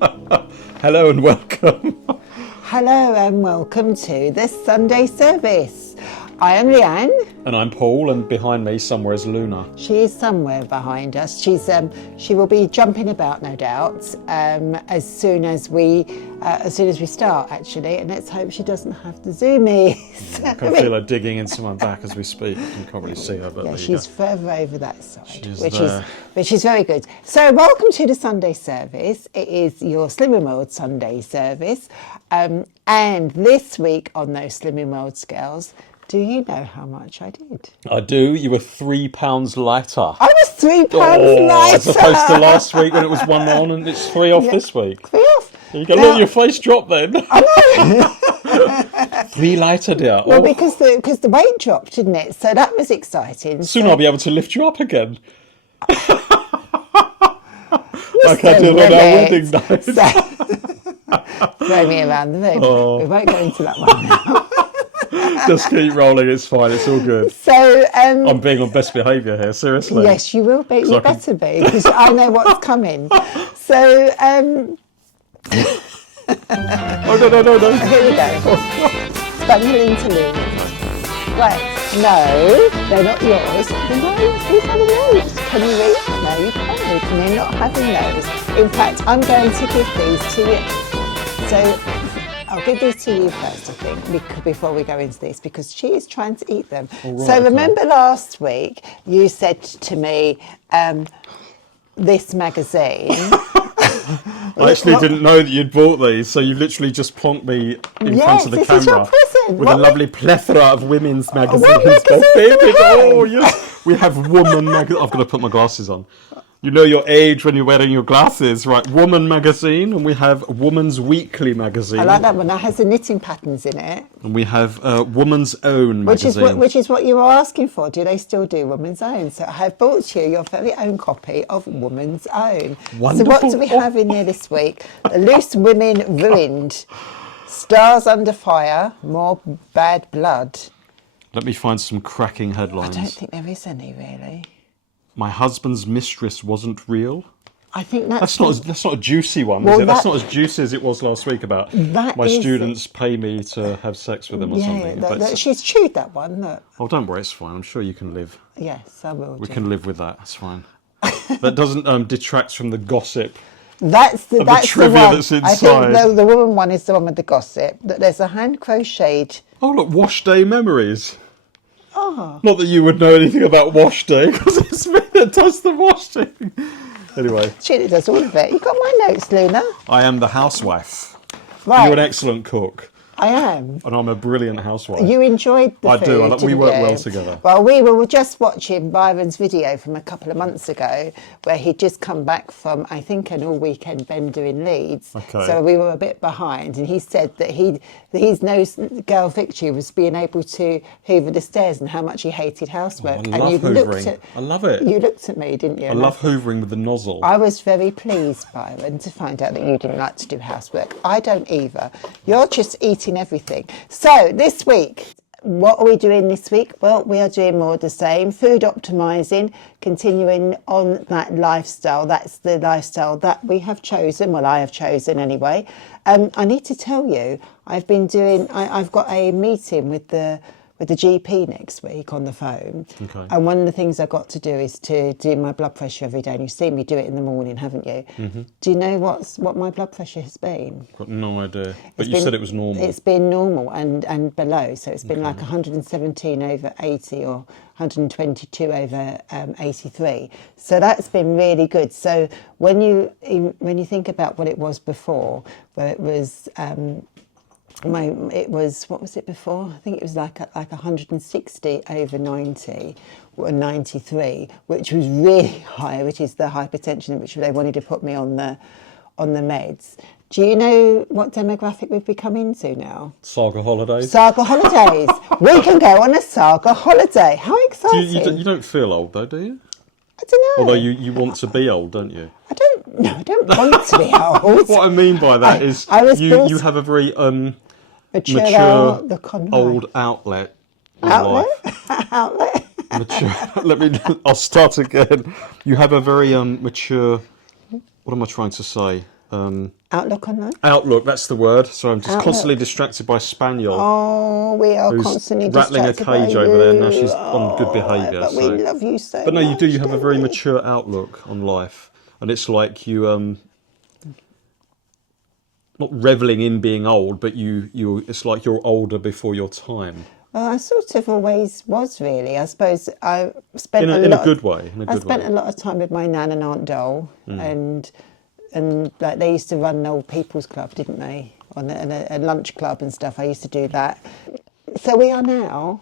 Hello and welcome. Hello and welcome to this Sunday service. I am Leanne. And I'm Paul, and behind me somewhere is Luna. She is somewhere behind us. She will be jumping about, no doubt, as soon as we start, actually. And let's hope she doesn't have to zoomies. I can feel her digging into my back as we speak. You can't really see her, but yeah, there you she's go. further over that side, which is very good. So, welcome to the Sunday service. It is your Slimming World Sunday service, and this week on those Slimming World scales. Do you know how much I did? I do. You were £3 lighter. I was £3 lighter. As opposed to last week when it was 1 on, and it's 3 off this week. 3 off. You can look your face drop then. I know. 3 lighter, dear. Well, because the weight dropped, didn't it? So that was exciting. Soon I'll be able to lift you up again. Like Mr. I did on our wedding night. Throw me around the room. We won't go into that one now. Just keep rolling, it's fine, it's all good. So I'm being on best behaviour here, seriously. Yes, you will be. You better be, because I know what's coming. So Oh no. Here we go. Spangle interlude. Right. No, they're not yours. They're mine. Who's having those? Can you read? No, you can't. You're not having those. In fact, I'm going to give these to you. So I'll give these to you first, I think, before we go into this, because she is trying to eat them. Right, so remember last week you said to me, this magazine. I actually didn't know that you'd bought these, so you literally just plonked me in front of the camera is your present. with a lovely plethora of women's magazines. What magazines do we have? Oh yes, we have woman magazine. I've got to put my glasses on. You know your age when you're wearing your glasses, right? Woman magazine, and we have Woman's Weekly magazine. I like that one. That has the knitting patterns in it. And we have Woman's Own magazine. Which is what you were asking for. Do they still do Woman's Own? So I have brought you your very own copy of Woman's Own. Wonderful. So what do we have in there this week? The Loose Women Ruined. Stars Under Fire. More Bad Blood. Let me find some cracking headlines. I don't think there is any, really. My husband's mistress wasn't real. I think That's not a juicy one, is it? That's not as juicy as it was last week about my students pay me to have sex with them or something. She's chewed that one. Look. Oh, don't worry, it's fine. I'm sure you can live. Yes, I will. We can live with that. It's fine. That doesn't detract from the gossip. That's the trivia one. that's inside. I think the woman one is the one with the gossip. That there's a hand crocheted. Oh, look, wash day memories. Oh. Not that you would know anything about wash day, because it's me that does the washing. Anyway. She does all of it. You got my notes, Luna. I am the housewife. Right. You're an excellent cook. I am. And I'm a brilliant housewife. You enjoyed the food, I do. We work you? well together. Well, we were just watching Byron's video from a couple of months ago, where he'd just come back from, I think, an all-weekend bender in Leeds. Okay. So we were a bit behind, and he said that his no girl victory was being able to hoover the stairs and how much he hated housework. I love hoovering. I love it. You looked at me, didn't you? I love hoovering with the nozzle. I was very pleased, Byron, to find out that you didn't like to do housework. I don't either. You're just eating everything. So this week, what are we doing this week? Well, we are doing more of the same. Food optimising, continuing on that lifestyle. That's the lifestyle that we have chosen. Well, I have chosen anyway. I need to tell you, I've got a meeting with the GP next week on the phone. Okay. And one of the things I've got to do is to do my blood pressure every day. And you've seen me do it in the morning, haven't you? Mm-hmm. Do you know what my blood pressure has been? Got no idea. But you said it was normal. It's been normal and below. So it's been like 117 over 80 or 122 over 83. So that's been really good. So when you think about what it was before, where it was... what was it before? I think it was like 160 over 90 or 93, which was really high, which is the hypertension, which they wanted to put me on the meds. Do you know what demographic we've become into now? Saga holidays. Saga holidays. We can go on a saga holiday. How exciting! You don't feel old though, do you? I don't know. Although you want to be old, don't you? I don't want to be old. What I mean by that is you have a very mature old outlet. Outlet? Outlet? Mature. I'll start again. You have a very mature. What am I trying to say? Outlook online? Outlook, that's the word. So I'm just Outlook. constantly distracted by Spaniel. Oh, we are Who's constantly rattling a distracted by cage you. over there. Now she's on good behaviour. But we love you so But no, you much, do. You have a don't very we? mature outlook on life, and it's like you not reveling in being old, but you. It's like you're older before your time. Well, I sort of always was really. I suppose I spent In a good way. In a I good spent way. a lot of time with my nan and Aunt Dole, and like they used to run an old people's club, didn't they? On a lunch club and stuff. I used to do that. So we are now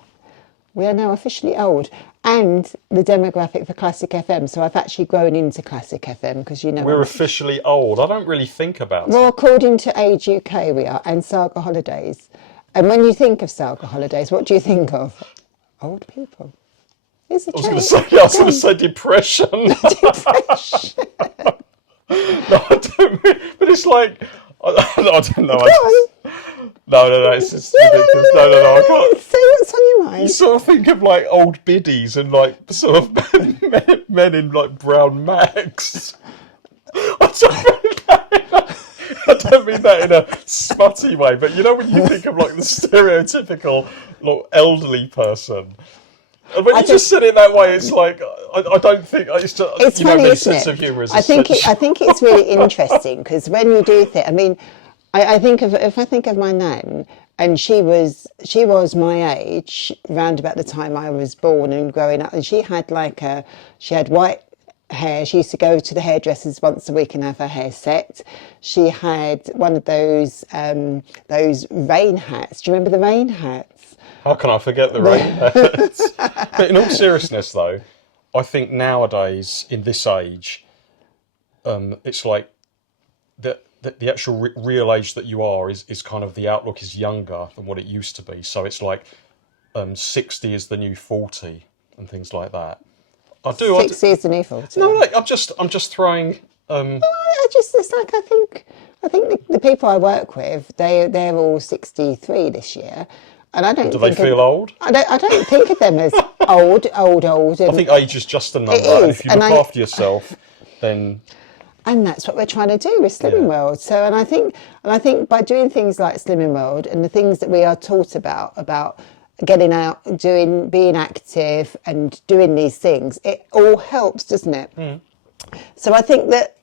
officially old, and the demographic for Classic FM. So I've actually grown into Classic FM because We're officially old. I don't really think about well, it. according to Age UK, we are, and Saga Holidays. And when you think of Saga Holidays, what do you think of? Old people. It's a I was going to say depression. Depression. No, I don't. But it's like I don't know. No. It's just ridiculous. No. I can't. Say what's on your mind. You sort of think of like old biddies and like sort of men in like brown mags. I don't mean that in a smutty way, but you know when you think of like the stereotypical like, elderly person. And when you just said it that way, it's like I don't think it's just It's you funny, know, my isn't sense it? of humour is. I think it's really interesting because when you do think, I mean, I think of if I think of my nan, and she was my age round about the time I was born and growing up, and she had white hair. She used to go to the hairdressers once a week and have her hair set. She had one of those rain hats. Do you remember the rain hats? How can I forget the rain hats? But in all seriousness, though, I think nowadays in this age, it's like the actual real age that you are is kind of the outlook is younger than what it used to be. So it's like 60 is the new 40 and things like that. 60 is the new 40. No, I'm just throwing. It's like I think the people I work with, they're all 63 this year, and I don't. Do they feel old? I don't think of them as old. I think age is just a number, and if you look after yourself, then. And that's what we're trying to do with Slimming World. So, and I think by doing things like Slimming World and the things that we are taught about getting out, being active, and doing these things, it all helps, doesn't it? Mm. So I think that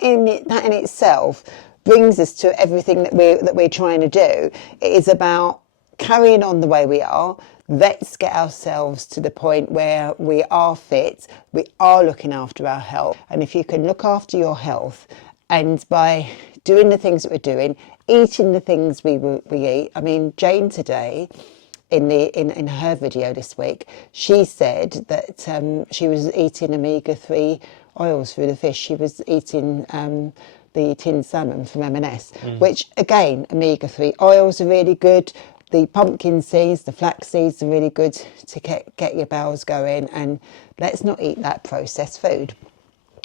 in itself brings us to everything that we're trying to do. It is about carrying on the way we are. Let's get ourselves to the point where we are fit, we are looking after our health. And if you can look after your health, and by doing the things that we're doing, eating the things we eat. I mean, Jane today, in her video this week, she said that she was eating omega-3 oils through the fish. She was eating the tinned salmon from M&S, which again, omega-3 oils are really good. The pumpkin seeds, the flax seeds are really good to get your bowels going. And let's not eat that processed food,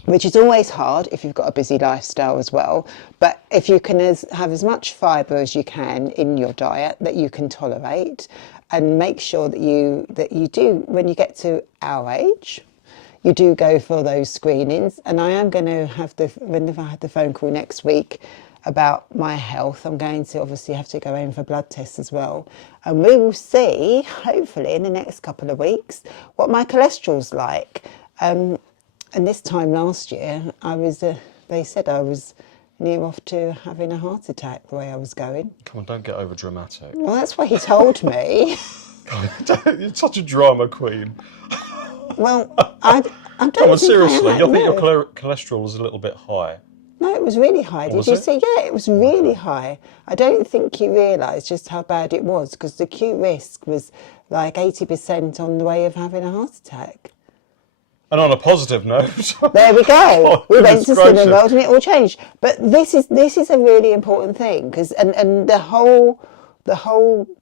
which is always hard if you've got a busy lifestyle as well. But if you can have as much fibre as you can in your diet that you can tolerate, and make sure that you do, when you get to our age, you do go for those screenings. And I am going to whenever I have the phone call next week about my health, I'm going to obviously have to go in for blood tests as well. And we will see, hopefully in the next couple of weeks, what my cholesterol's like. And this time last year, they said I was near off to having a heart attack the way I was going. Come on, don't get over dramatic. Well, that's what he told me. You're such a drama queen. Well, I don't Come on, think seriously, I am, I think no. your cholesterol is a little bit high. No, it was really high. Did you see? Yeah, it was really high. I don't think you realise just how bad it was, because the acute risk was like 80% on the way of having a heart attack. And on a positive note, there we go. We went to Slimming World and it all changed. But this is a really important thing, because and the whole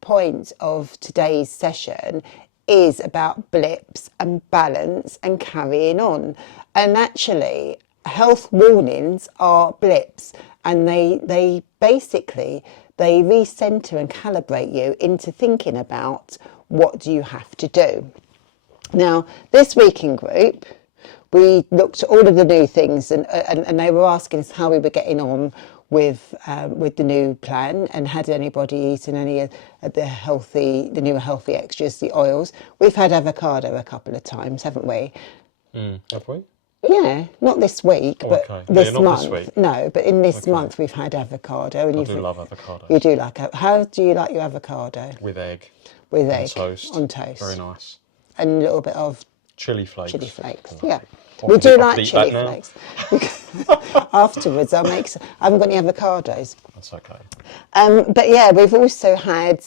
point of today's session is about blips and balance and carrying on. And actually, health warnings are blips, and they basically recenter and calibrate you into thinking about what do you have to do. Now, this week in group, we looked at all of the new things, and they were asking us how we were getting on with the new plan, and had anybody eaten any of the new healthy extras, the oils. We've had avocado a couple of times, haven't we? Have we? Yeah, not this week, but okay. this not month. this week. No, but in this month we've had avocado. And I do love avocado. You do like how do you like your avocado? With egg. With on egg toast. on toast. Very nice. And a little bit of Chili flakes. chili flakes. Yeah. I We could do eat- I like could eat chili that now. flakes. Afterwards, I'll make some. I haven't got any avocados. That's okay. But yeah, we've also had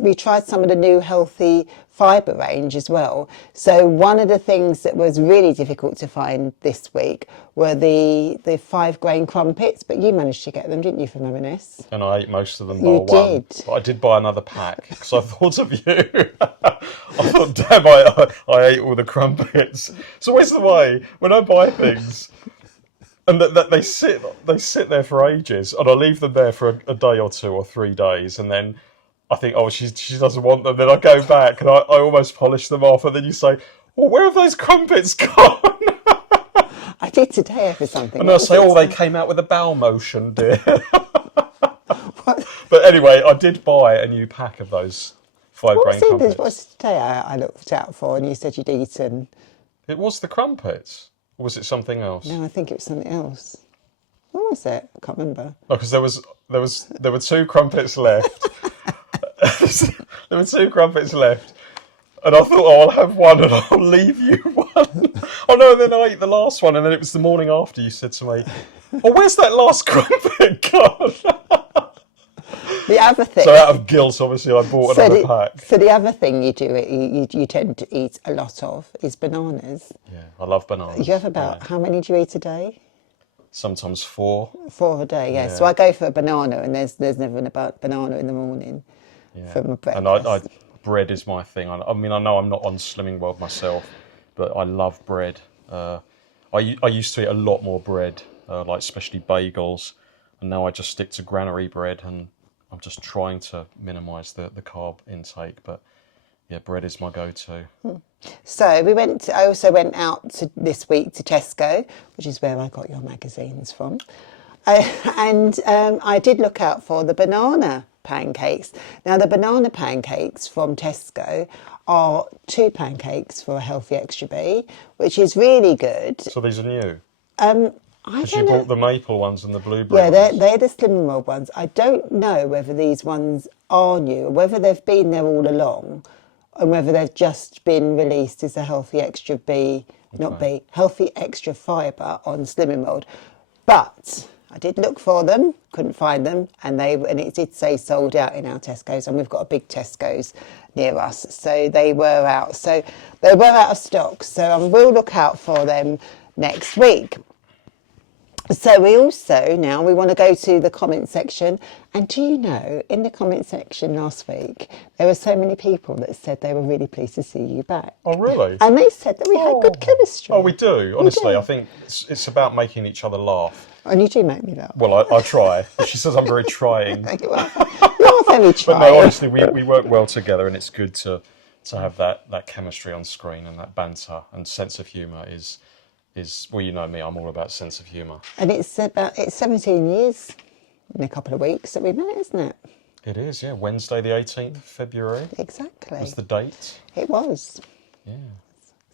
we tried some of the new healthy fibre range as well. So one of the things that was really difficult to find this week were the 5-grain crumpets, but you managed to get them, didn't you, from M&S? And I ate most of them You bar one. did. But I did buy another pack because I thought of you. I thought, damn, I ate all the crumpets. So where's the way when I buy things and that they sit there for ages, and I leave them there for a day or 2 or 3 days, and then I think, oh, she doesn't want them. Then I go back and I almost polish them off, and then you say, well, where have those crumpets gone? I did today for something. And I say, oh, they came out with a bowel motion, dear. But anyway, I did buy a new pack of those 5-grain crumpets. What was today I looked out for, and you said you'd eaten? It was the crumpets. Or was it something else? No, I think it was something else. What was it? I can't remember. No, because there were 2 crumpets left. There were 2 crumpets left. And I thought, oh, I'll have one and I'll leave you one. Oh no, and then I ate the last one, and then it was the morning after you said to me, oh, where's that last crumpet gone? The other thing. So out of guilt, obviously, I bought another pack. So the other thing you tend to eat a lot of is bananas. Yeah, I love bananas. You have about, how many do you eat a day? Sometimes 4. 4 a day, yeah. So I go for a banana, and there's never a banana in the morning for my breakfast. And bread is my thing. I mean, I know I'm not on Slimming World myself, but I love bread. I used to eat a lot more bread, like especially bagels, and now I just stick to granary bread, and I'm just trying to minimise the carb intake. But yeah, bread is my go-to. So I also went out this week to Tesco, which is where I got your magazines from. And I did look out for the banana pancakes. Now, the banana pancakes from Tesco are 2 pancakes for a healthy extra B, which is really good. So these are new? Because you bought the maple ones and the blueberry ones. Yeah, they're the Slimming World ones. I don't know whether these ones are new, or whether they've been there all along, and whether they've just been released as a healthy extra B, healthy extra fibre on Slimming World. But I did look for them, couldn't find them, and it did say sold out in our Tesco's, and we've got a big Tesco's near us, so they were out. So they were out of stock, so I will look out for them next week. So we want to go to the comment section, and do you know, in the comment section last week, there were so many people that said they were really pleased to see you back. Oh, really? And they said that we had good chemistry. Oh, we do. Honestly, I think it's about making each other laugh. And you do make me laugh. Well, I try. She says I'm very trying. You are very trying. But no, honestly, we work well together, and it's good to have that chemistry on screen, and that banter and sense of humour is well, you know me, I'm all about sense of humour. And it's 17 years in a couple of weeks that we met, isn't it? It is, yeah. Wednesday the 18th of February. Exactly. Was the date. It was. Yeah.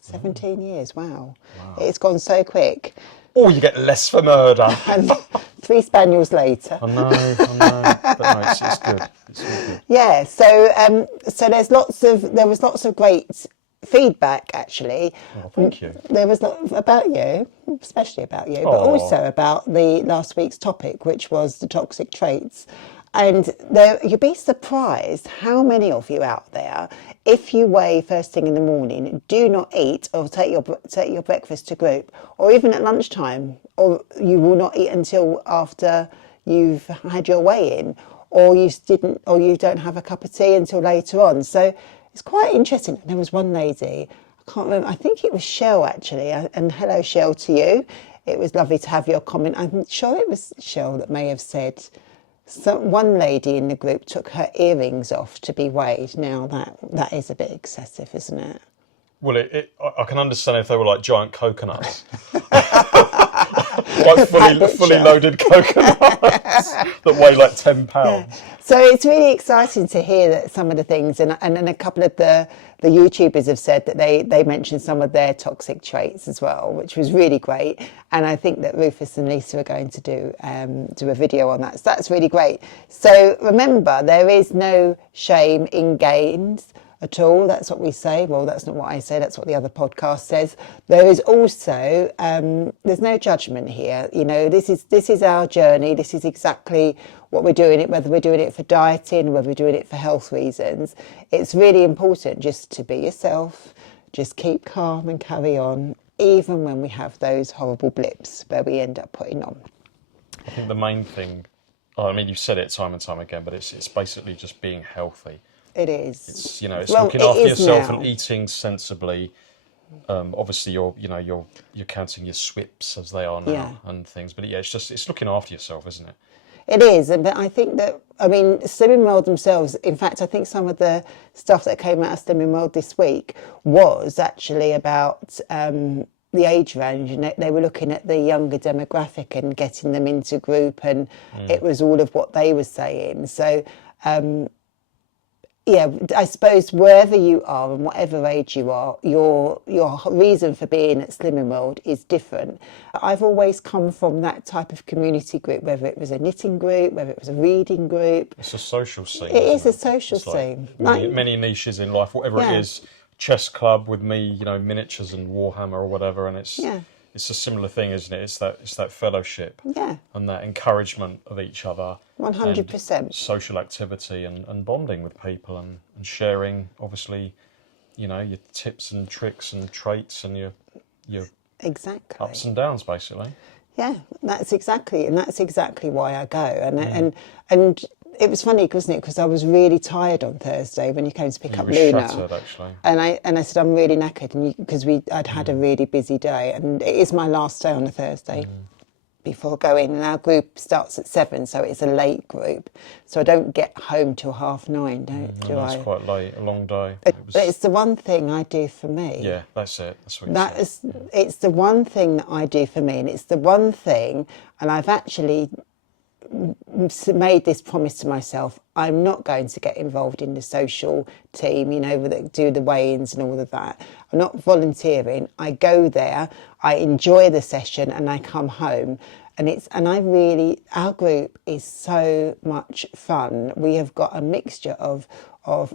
17 years, wow. It's gone so quick. Oh, you get less for murder. And 3 spaniels later. I know. But no, it's good. It's really good. Yeah, so there was lots of great feedback, actually. Oh, thank you. There was about you, especially about you, but also about the last week's topic, which was the toxic traits. And you'd be surprised how many of you out there, if you weigh first thing in the morning, do not eat or take your breakfast to group, or even at lunchtime, or you will not eat until after you've had your weigh-in, or you don't have a cup of tea until later on. So it's quite interesting. There was one lady, I can't remember, I think it was Shell actually, and hello Shell to you. It was lovely to have your comment. I'm sure it was Shell that may have said, one lady in the group took her earrings off to be weighed. Now that is a bit excessive, isn't it? Well, I can understand if they were like giant coconuts. Like fully loaded coconuts that weigh like 10 pounds. So it's really exciting to hear that some of the things, and a couple of the YouTubers have said that they mentioned some of their toxic traits as well, which was really great. And I think that Rufus and Lisa are going to do a video on that. So that's really great. So remember, there is no shame in gains at all. That's what we say. Well, that's not what I say. That's what the other podcast says. There is also there's no judgment here. You know, this is our journey. This is exactly what we're doing. It whether we're doing it for dieting, whether we're doing it for health reasons. It's really important just to be yourself. Just keep calm and carry on, even when we have those horrible blips where we end up putting on. I think the main thing. I mean, you've said it time and time again, but it's basically just being healthy. It is. It's looking after yourself and eating sensibly. Obviously, you're counting your swips as they are now and things. But it's looking after yourself, isn't it? It is, but I think that Slimming World themselves. In fact, I think some of the stuff that came out of Slimming World this week was actually about the age range, and they were looking at the younger demographic and getting them into group, and it was all of what they were saying. So. I suppose wherever you are and whatever age you are, your reason for being at Slimming World is different. I've always come from that type of community group, whether it was a knitting group, whether it was a reading group. It's a social scene. It is a social scene. Many niches in life, whatever it is. Chess club with me, miniatures and Warhammer or whatever, and it's a similar thing, isn't it? It's that fellowship and that encouragement of each other. 100%. Social activity and bonding with people and sharing, obviously, your tips and tricks and traits and your exactly ups and downs, basically. Yeah, that's exactly why I go. And it was funny, wasn't it? Because I was really tired on Thursday when you came to pick up Luna. Shattered, actually. And I said, I'm really knackered, because I'd had a really busy day, and it is my last day on a Thursday before going. And our group starts at 7, so it's a late group. So I don't get home till 9:30, do I? It's quite late, a long day. But it's the one thing I do for me. Yeah, that's it. That's what you said. It's the one thing that I do for me, and it's the one thing, and I've actually made this promise to myself. I'm not going to get involved in the social team, that do the weigh-ins and all of that. I'm not volunteering. I go there, I enjoy the session, and I come home. Our group is so much fun. We have got a mixture of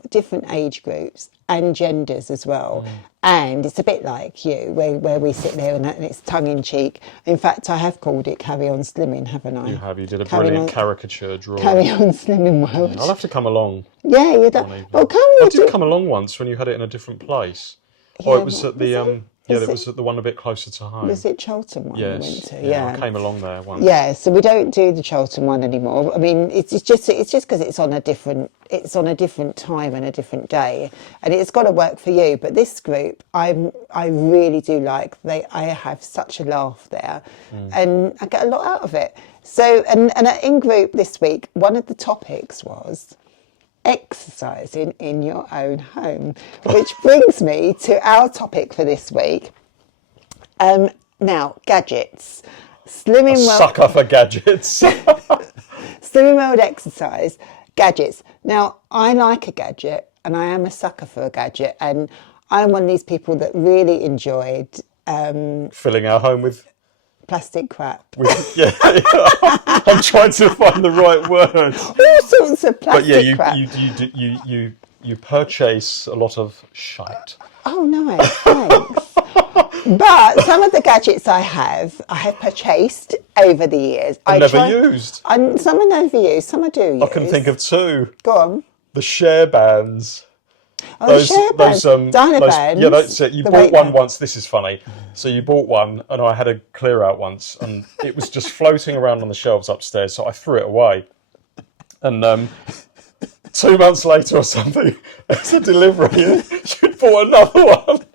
different age groups and genders as well. And it's a bit like you, where we sit there and it's tongue-in-cheek. In fact, I have called it Carry On Slimming, haven't I? You have. You did a brilliant caricature drawing. Carry On Slimming World. I'll have to come along. Yeah, you don't. Well, come. I did come along once when you had it in a different place. It was at the it was at the one a bit closer to home. Was it Charlton one yes. we went to? Yeah, I came along there once. Yeah, so we don't do the Charlton one anymore. I mean, it's just because it's on a different time and a different day, and it's got to work for you. But this group, I really do like. I have such a laugh there, and I get a lot out of it. So, and in group this week, one of the topics was exercising in your own home, which brings me to our topic for this week. Now, gadgets. Slimming World. Sucker for gadgets. Slimming World exercise, gadgets. Now, I like a gadget, and I am a sucker for a gadget, and I'm one of these people that really enjoyed filling our home with plastic crap. I'm trying to find the right word. All sorts of plastic crap. You purchase a lot of shite. Oh, nice, thanks. But some of the gadgets I have purchased over the years. Used. Some are never used, some I do use. I can think of 2. Go on. The share bands. Oh, share bands. Dino bands. Yeah, that's it. You bought one once. This is funny. So you bought one, and I had a clear out once, and it was just floating around on the shelves upstairs. So I threw it away. And 2 months later or something, as a delivery, you'd bought another one.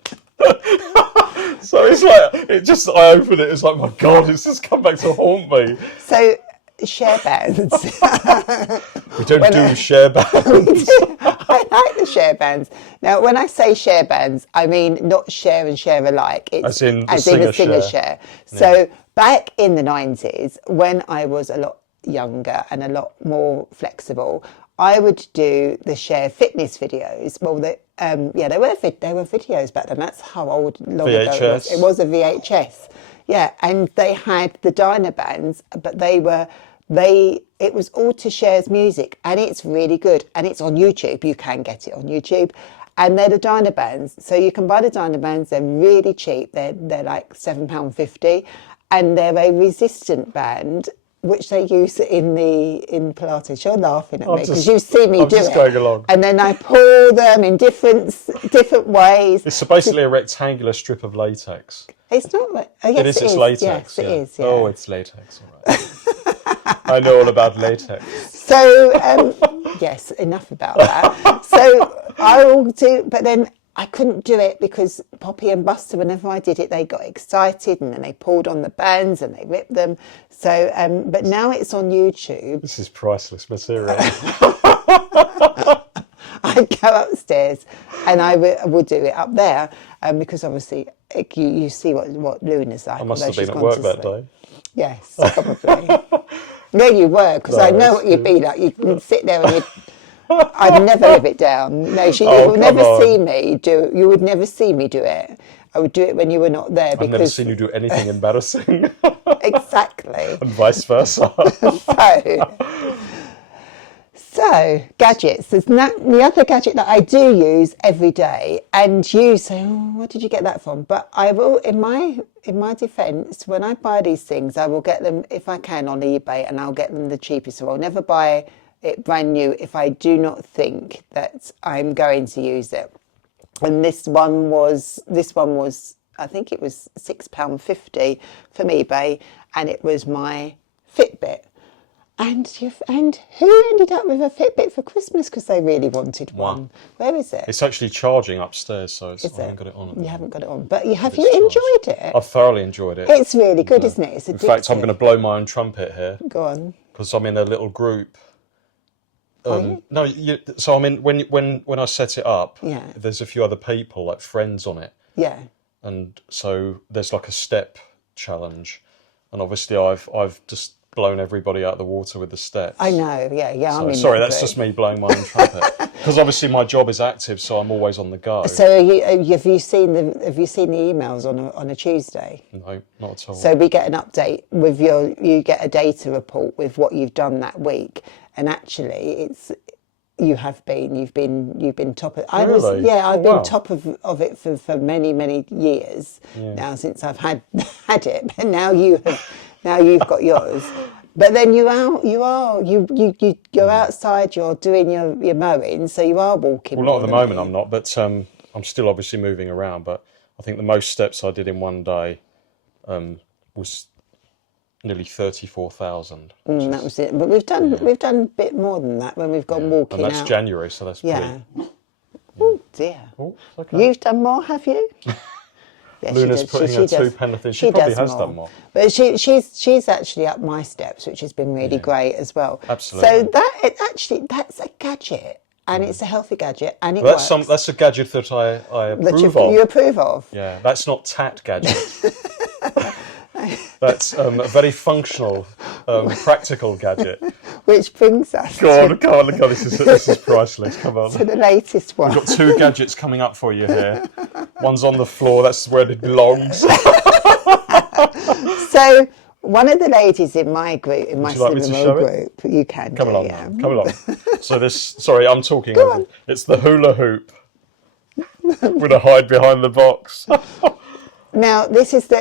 So it's like I opened it. It's like, my God, it's just come back to haunt me. So share bands. We don't do share bands. I like the share bands. Now, when I say share bands, I mean not share and share alike. It's As in a singer share. So back in the 90s, when I was a lot younger and a lot more flexible, I would do the share fitness videos. Well, they were videos back then. That's how long ago it was. It was a VHS. Yeah, and they had the Dyna bands, but it was all to Cher's music, and it's really good, and it's on YouTube. You can get it on YouTube, and they're the Dyna bands. So you can buy the Dyna bands. They're really cheap. They're like £7.50, and they're a resistant band, which they use in Pilates. You're laughing at me because you've seen me do it. Going along. And then I pull them in different ways. It's basically a rectangular strip of latex. It's not. Oh, yes, It's latex. Yes, it is. Yeah. Oh, it's latex. All right. I know all about latex. So yes, enough about that. So I will do, but then I couldn't do it because Poppy and Buster, whenever I did it, they got excited and then they pulled on the bands and they ripped them. So, but now it's on YouTube. This is priceless material. I'd go upstairs and I would do it up there because obviously you see what Luna's like. I must have been at work that day. Yes, probably. Yeah, you were, because I know what you'd be like. You'd sit there and I'd never live it down. No, you would never see me do. You would never see me do it. I would do it when you were not there. I've never seen you do anything embarrassing. Exactly. And vice versa. So gadgets. There's the other gadget that I do use every day, and you say, "Oh, where did you get that from?" But I will, in my defence, when I buy these things, I will get them if I can on eBay, and I'll get them the cheapest. So I'll never buy it brand new if I do not think that I'm going to use it. And this one was, I think it was £6.50 from eBay, and it was my Fitbit. And who ended up with a Fitbit for Christmas because they really wanted one? Where is it? It's actually charging upstairs, so I haven't got it on. You haven't got it on, but have you enjoyed it? I've thoroughly enjoyed it. It's really good, isn't it? It's addictive. In fact, I'm going to blow my own trumpet here. Go on. Because I'm in a little group. No, so I'm in when I set it up. Yeah. There's a few other people, like friends, on it. Yeah. And so there's like a step challenge, and obviously I've just blown everybody out of the water with the steps. I know, yeah. So, sorry, that's just me blowing my own trumpet. Because obviously my job is active, so I'm always on the go. So have you seen the emails on a Tuesday? No, not at all. So we get an update with you get a data report with what you've done that week, and actually you've been top of. Really? I've been top of it for many years now since I've had it, but now you've got yours. But then you're outside, you're doing your mowing, so you are walking. Well, not at the moment, I'm not, but I'm still obviously moving around. But I think the most steps I did in one day was nearly 34,000. That was it. But we've done a bit more than that when we've gone walking and that's out. January, so that's Oh dear. Oh, okay. You've done more, have you? Yeah, Luna's putting her two penalties. She probably has done more. But she's actually up my steps, which has been really great as well. Absolutely. So that's a gadget, and it's a healthy gadget, and it works. That's a gadget that I approve of. You approve of? Yeah, that's not tat gadget. That's a very functional, practical gadget. Which brings us. Go on, this is priceless. Come on. To the latest one. We've got two gadgets coming up for you here. One's on the floor. That's where it belongs. So one of the ladies in my group, cinema group, you can come along. Yeah. Come along. So sorry, I'm talking. Go on. It's the hula hoop with a hide behind the box. Now, this is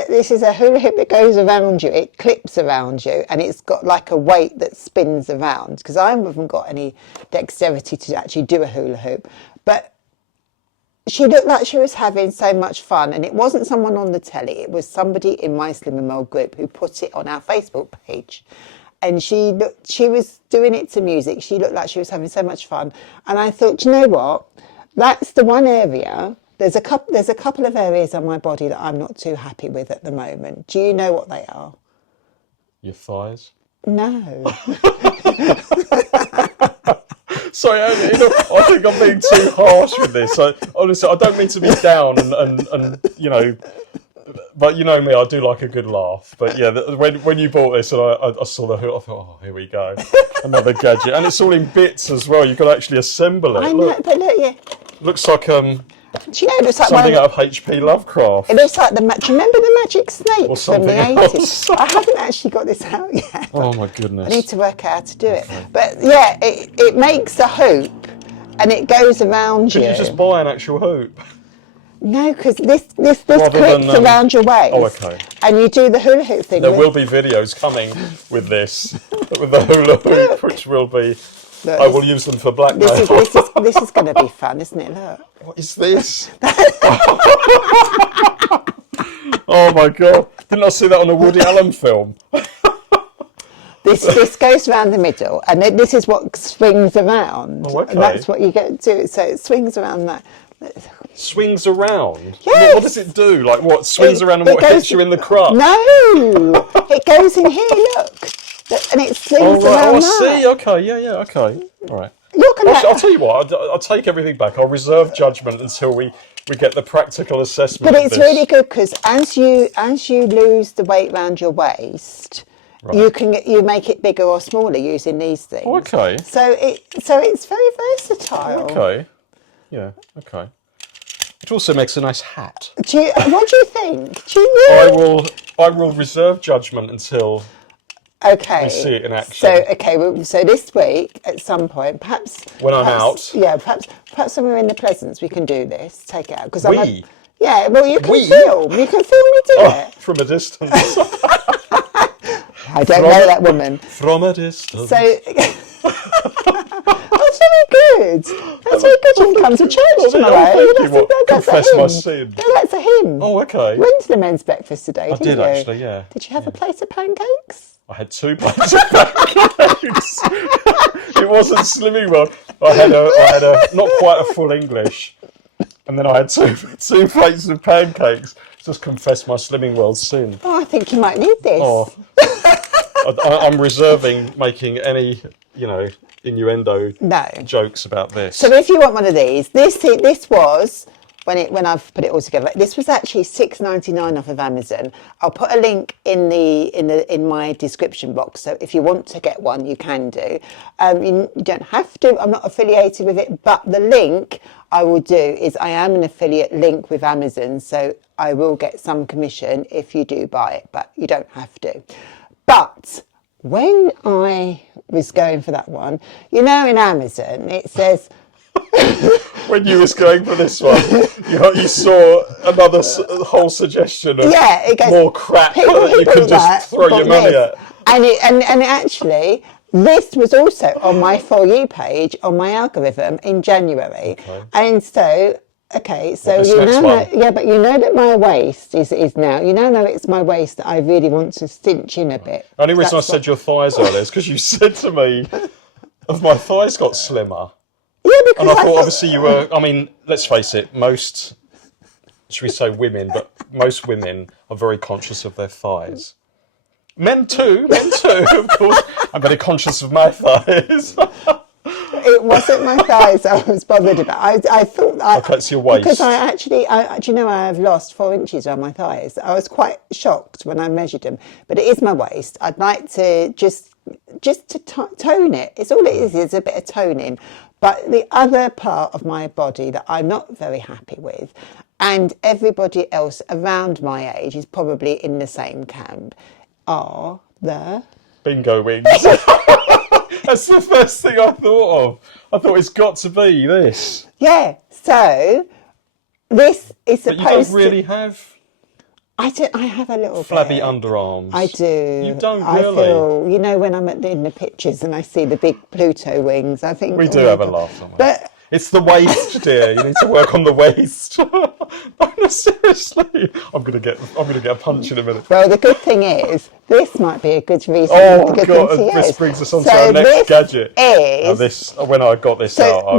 a hula hoop that goes around you. It clips around you, and it's got like a weight that spins around. Because I haven't got any dexterity to actually do a hula hoop. But she looked like she was having so much fun, and it wasn't someone on the telly. It was somebody in my Slim and Mel group who put it on our Facebook page. And she was doing it to music. She looked like she was having so much fun. And I thought, you know what? That's the one area. There's a couple of areas on my body that I'm not too happy with at the moment. Do you know what they are? Your thighs? No. Sorry, I think I'm being too harsh with this. Honestly, I don't mean to be down and but you know me, I do like a good laugh. But yeah, when you bought this and I saw the hook, I thought, oh, here we go, another gadget, and it's all in bits as well. You can actually assemble it. I know, but look, yeah. Looks like Do you know, it looks like something out of H.P. Lovecraft. It looks like do you remember the magic snake Or from the something 80s? else. I haven't actually got this out yet. Oh my goodness! I need to work out how to do it. But yeah, it makes a hoop and it goes around Could you just buy an actual hoop? No, because this Rather clips than, around your waist. Oh, okay. And you do the hula hoop thing. There will be videos coming with this, with the hula hoop, which will be. Look, I will use them for blackmail. This is going to be fun, isn't it? Look. What is this? Oh my god! Didn't I see that on a Woody Allen film? This goes around the middle, and this is what swings around. Oh, okay. And that's what you get to. So it swings around that. Swings around? Yes. What does it do? Like what? Swings around and it what goes- hits you in the crotch? No, it goes in here. Look, and it swings around I that. see. Okay, yeah, okay. All right. Look at that. I'll tell you what. I'll take everything back. I'll reserve judgment until we get the practical assessment. But of it's this. really good because as you lose the weight around your waist, Right. you make it bigger or smaller using these things. Oh, okay. So it's very versatile. Okay. Yeah. Okay. It also makes a nice hat. What do you think? Do you know? I will reserve judgment until Okay. we see it in action. So this week at some point, perhaps When I'm perhaps- out. Yeah, perhaps when we're in the Pleasance, we can do this. Take it out because We? Yeah, well, you can We? film. You can film me do it. From a distance. I don't know that woman. From a distance. So that's very good. That's very good. You can come to church tomorrow. thank you. What, That's a confess hymn. my sin. No, that's a hymn. Oh, okay. You went to the men's breakfast today, didn't did you? actually, yeah. Did you have a plate of pancakes? I had 2 plates of pancakes. It wasn't slimming well. I had a not quite a full English, and then I had two plates of pancakes. Just confess my slimming well sin. Oh, I think you might need this. Oh, I'm reserving making any innuendo No. jokes about this. So if you want one of these, this was when I've put it all together. This was actually $6.99 off of Amazon. I'll put a link in my description box. So if you want to get one, you can do. You don't have to. I'm not affiliated with it, but the link I will do is I am an affiliate link with Amazon, so I will get some commission if you do buy it, but you don't have to. But when I was going for that one, in Amazon it says. When you was going for this one, you saw another whole suggestion of it goes, more crap people that you bought can just throw your money this. at. And actually, this was also on my For You page on my algorithm in January. Okay. And so, so this you next know, one? but you know that my waist is now. You know it's my waist that I really want to cinch in a bit. The only reason I That's said your thighs earlier is because you said to me, "Have my thighs got slimmer?" Yeah, because And I thought, obviously, you were. I mean, let's face it. Most, should we say, women, but most women are very conscious of their thighs. Men too, of course. I'm very conscious of my thighs. It wasn't my thighs I was bothered about. I thought Okay, it's your waist. Because do you know I've lost 4 inches on my thighs. I was quite shocked when I measured them, but it is my waist. I'd like to just to tone it. It's all it is a bit of toning. But the other part of my body that I'm not very happy with, and everybody else around my age is probably in the same camp, are the Bingo wings. That's the first thing I thought of. I thought it's got to be this. Yeah, so this is But supposed you don't really have I have a little flabby bit. underarms. I do. You don't I really? feel, when I'm in the pictures and I see the big Pluto wings, I think... We do oh my have a God. laugh, don't we? But It's the waist, dear. You need to work on the waist. No, seriously. I'm gonna get a punch in a minute. well, the good thing is, this might be a good reason. Oh a good God! thing to This use. brings us on to So our next this gadget. Now Is when I got this out, I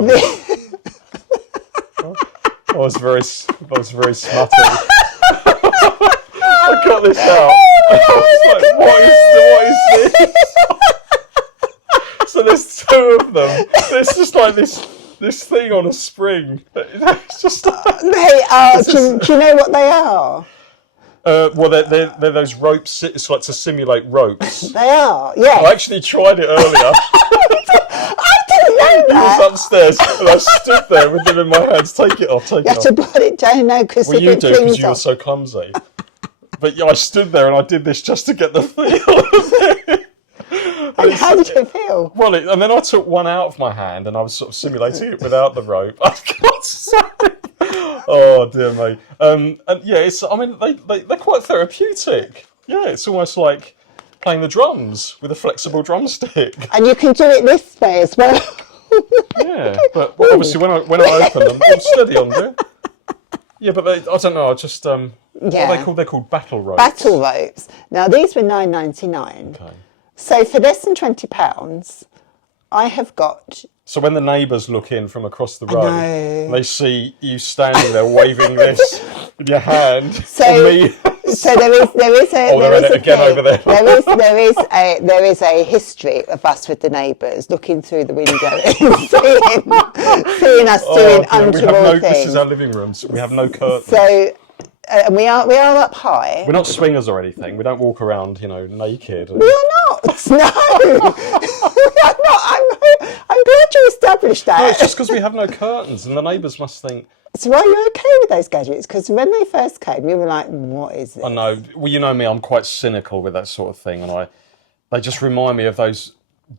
was very smutty. I got this out. I was like, what is this? So there's 2 of them. There's just like this thing on a spring. It's just. They are. Do you know what they are? Well, they're those ropes. It's like to simulate ropes. They are. Yeah. I actually tried it earlier. I didn't know He that. was upstairs, and I stood there with them in my hands. Take it off. Take You it have off. to put it down now because Well, if you it do because flings you were off. so clumsy. But yeah, I stood there and I did this just to get the feel of it. And how did it feel? Well, and then I took one out of my hand and I was sort of simulating it without the rope. I got so. Oh dear me. And yeah, they're quite therapeutic. Yeah, it's almost like playing the drums with a flexible drumstick. And you can do it this way as well. Yeah, but obviously when I open them, I'm steady on there. Yeah, but I don't know. I just what are they called? They're called battle ropes. Battle ropes. Now these were £9.99. Okay. So for less than £20, I have got. So when the neighbours look in from across the road, know. they see you standing there waving this in your hand. So, me. so there is a. Oh, they're at it again over there. There is a history of us with the neighbours looking through the window and seeing us doing untoward things. This is our living room. So we have no curtains. So, and we are up high. We're not swingers or anything. We don't walk around, naked. We are not. No, we are not. I'm glad you established that. No, it's just because we have no curtains, and the neighbours must think. So are you okay with those gadgets? Because when they first came, you were like, "What is this?" I know. Well, you know me. I'm quite cynical with that sort of thing, and they just remind me of those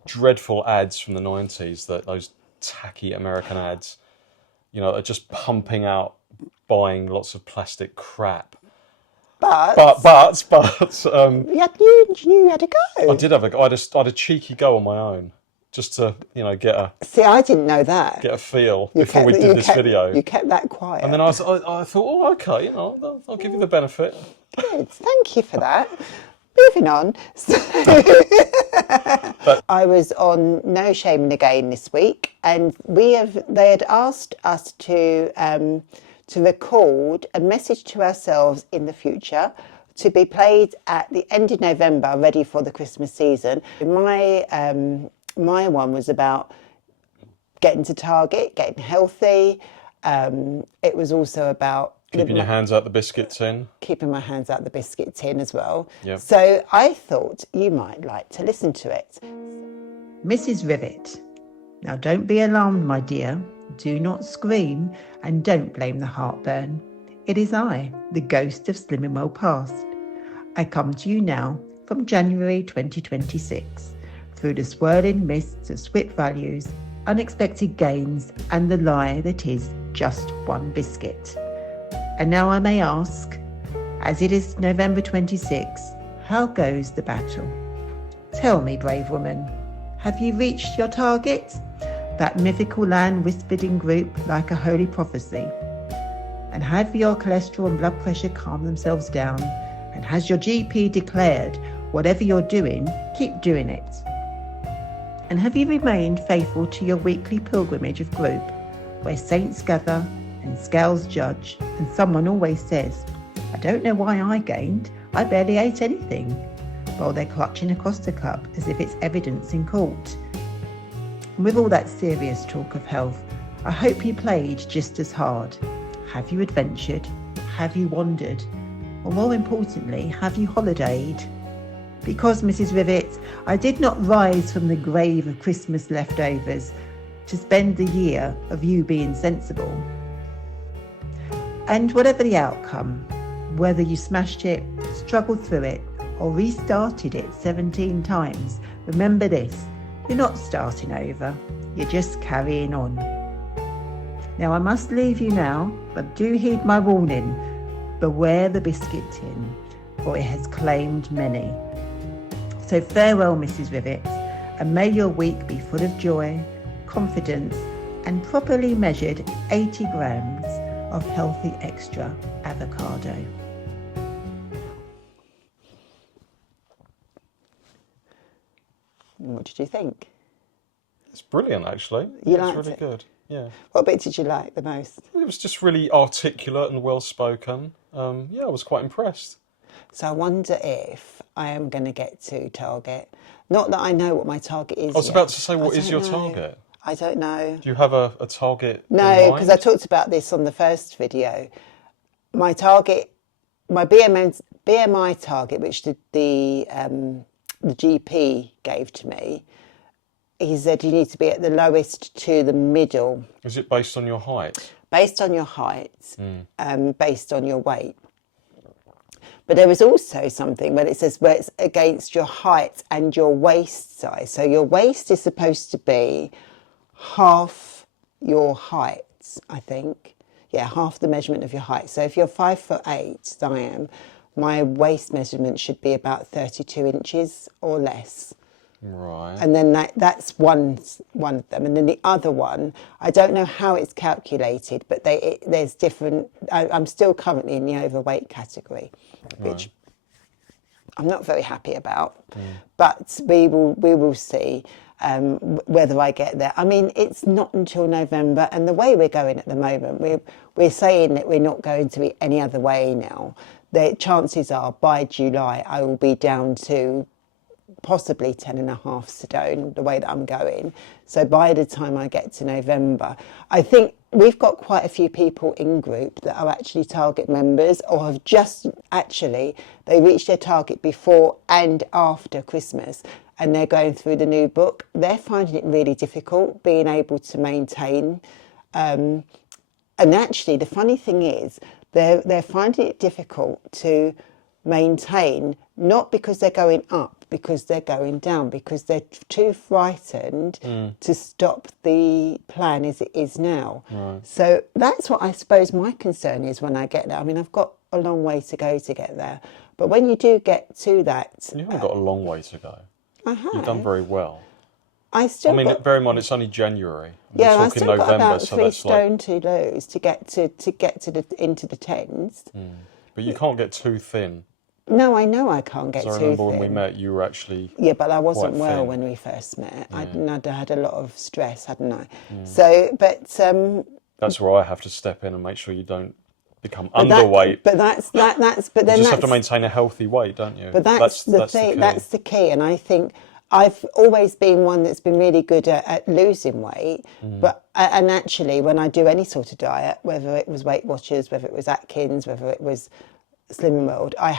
dreadful ads from the '90s. Those tacky American ads. They're just pumping out, buying lots of plastic crap. But you had a go. I did have a go. I had a cheeky go on my own, just to get a. See, I didn't know that. Get a feel before we did this video. You kept that quiet. And then I thought, oh, okay, I'll give you the benefit. Good, thank you for that. Moving on. So, I was on No Shaming Again this week, and they had asked us to record a message to ourselves in the future to be played at the end of November, ready for the Christmas season. My one was about getting to Target, getting healthy. It was also about keeping your hands out the biscuit tin. Keeping my hands out the biscuit tin as well. Yep. So I thought you might like to listen to it. Mrs Rivett. Now don't be alarmed, my dear. Do not scream and don't blame the heartburn. It is I, the ghost of Slimming Well Past. I come to you now from January 2026 through the swirling mists of swift values, unexpected gains and the lie that is just one biscuit. And now I may ask, as it is November 26, how goes the battle? Tell me, brave woman, have you reached your target? That mythical land whispered in group like a holy prophecy? And have your cholesterol and blood pressure calmed themselves down? And has your GP declared, whatever you're doing, keep doing it? And have you remained faithful to your weekly pilgrimage of group, where saints gather and scales judge, and someone always says, I don't know why I gained, I barely ate anything, while they're clutching across the cup as if it's evidence in court? And with all that serious talk of health, I hope you played just as hard. Have you adventured? Have you wandered? Or more importantly, have you holidayed? Because, Mrs Rivett, I did not rise from the grave of Christmas leftovers to spend the year of you being sensible. And whatever the outcome, whether you smashed it, struggled through it, or restarted it 17 times, remember this, you're not starting over, you're just carrying on. Now I must leave you now, but do heed my warning, beware the biscuit tin, for it has claimed many. So farewell, Mrs Rivett, and may your week be full of joy, confidence, and properly measured 80 grams of healthy extra avocado. What did you think? It's brilliant, actually. You It's liked really it? good. Yeah. What bit did you like the most? It was just really articulate and well spoken. Yeah, I was quite impressed. So I wonder if I am going to get to Target. Not that I know what my target is. I was yet. about to say, what I is don't your know. target? I don't know. Do you have a target in No, mind? because I talked about this on the first video. My target, my BMI target, which the GP gave to me, he said you need to be at the lowest to the middle. Is it based on your height? Based on your height, based on your weight. But there is also something where it says where it's against your height and your waist size. So your waist is supposed to be half your height, I think. Yeah, half the measurement of your height. So if you're 5'8", as I am, my waist measurement should be about 32 inches or less. Right. And then that's one of them. And then the other one, I don't know how it's calculated, but there's different. I'm still currently in the overweight category, which I'm not very happy about. But we will see whether I get there. I mean, it's not until November, and the way we're going at the moment, we're saying that we're not going to be any other way now. The chances are by July I will be down to possibly 10.5 stone, the way that I'm going. So by the time I get to November, I think we've got quite a few people in group that are actually target members or have just actually, they reached their target before and after Christmas and they're going through the new book. They're finding it really difficult being able to maintain. And actually, the funny thing is, they're finding it difficult to maintain, not because they're going up, because they're going down, because they're too frightened to stop the plan as it is now. Right. So that's what I suppose my concern is when I get there. I mean, I've got a long way to go to get there, but when you do get to that... You haven't got a long way to go. I have. You've done very well. I mean, bear in mind it's only January. Yeah, I still November, got about so 3 stone to lose to get into the tens. But you can't get too thin. No, I know I can't get too thin. I remember when we met, you were actually but I wasn't quite well thin. when we first met. I'd had a lot of stress, hadn't I? So, but that's where I have to step in and make sure you don't become underweight. But then You just have to maintain a healthy weight, don't you? But that's the thing. That's the key. And I think I've always been one that's been really good at losing weight. And actually, when I do any sort of diet, whether it was Weight Watchers, whether it was Atkins, whether it was Slimming World, I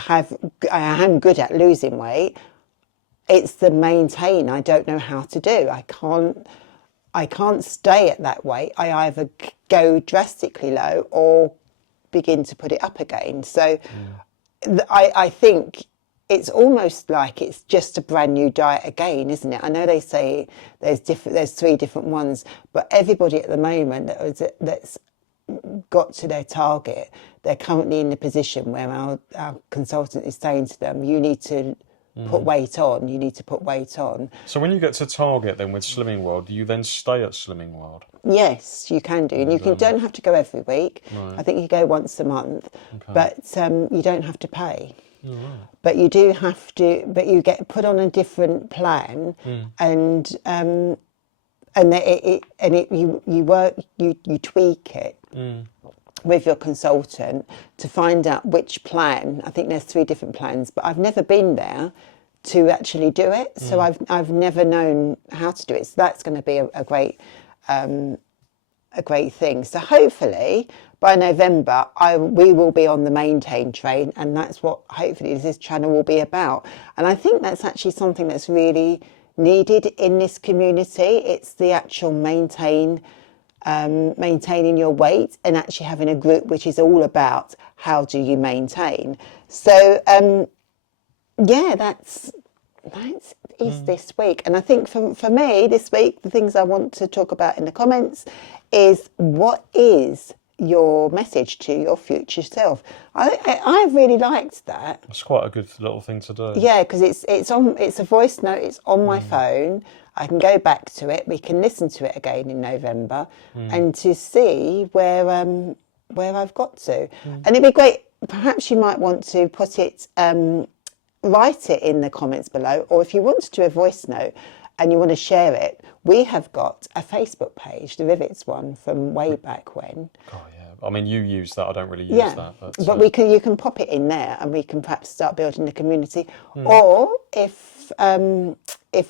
am good at losing weight. It's the maintain I don't know how to do. I can't stay at that weight. I either go drastically low or begin to put it up again. So I think it's almost like it's just a brand new diet again, isn't it? I know they say there's 3 different ones, but everybody at the moment that's got to their target, they're currently in the position where our consultant is saying to them, you need to put weight on, you need to put weight on. So when you get to target then with Slimming World, do you then stay at Slimming World? Yes, you can do. And you don't have to go every week. Right. I think you go once a month, but you don't have to pay. Right. But you do have to, but you get put on a different plan and you tweak it with your consultant to find out which plan. I think there's 3 different plans, but I've never been there to actually do it, so I've never known how to do it. So that's going to be a great thing. So hopefully by November we will be on the maintain train, and that's what hopefully this channel will be about. And I think that's actually something that's really needed in this community. It's the actual maintaining your weight and actually having a group which is all about how do you maintain. So that's this week. And I think for me this week, the things I want to talk about in the comments is, what is your message to your future self? I really liked that. It's quite a good little thing to do. Yeah, because it's a voice note. It's on my phone. I can go back to it. We can listen to it again in November, and to see where I've got to. And it'd be great. Perhaps you might want to put it, write it in the comments below, or if you want to do a voice note and you want to share it, we have got a Facebook page, the Rivetts one from way back when. Oh yeah, I mean you use that. I don't really use that, but you can pop it in there, and we can perhaps start building the community. Or if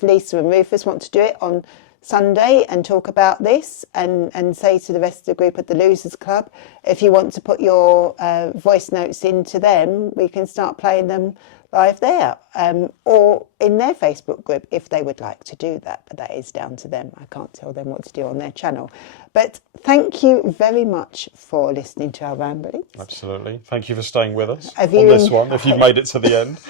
Lisa and Rufus want to do it on Sunday and talk about this and say to the rest of the group at the Losers Club, if you want to put your voice notes into them, we can start playing them live there, or in their Facebook group if they would like to do that, but that is down to them. I can't tell them what to do on their channel. But thank you very much for listening to our ramblings. Absolutely. Thank you for staying with us Have on you this one, if you've made it to the end.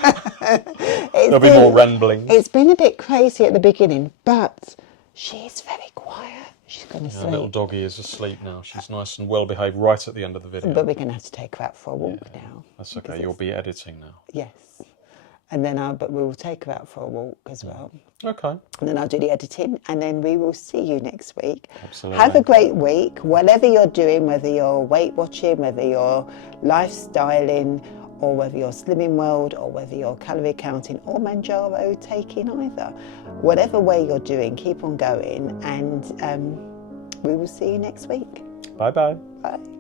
There'll be more rambling. It's been a bit crazy at the beginning, but she's very quiet. She's going to sleep. Little doggy is asleep now. She's nice and well behaved right at the end of the video. But we're going to have to take her out for a walk now. That's okay. You'll be editing now. Yes. And then but we'll take her out for a walk as well. Okay. And then I'll do the editing, and then we will see you next week. Absolutely. Have a great week, whatever you're doing, whether you're Weight Watching, whether you're lifestyling, or whether you're Slimming World, or whether you're calorie counting, or Manjaro taking either. Whatever way you're doing, keep on going, and we will see you next week. Bye-bye. Bye.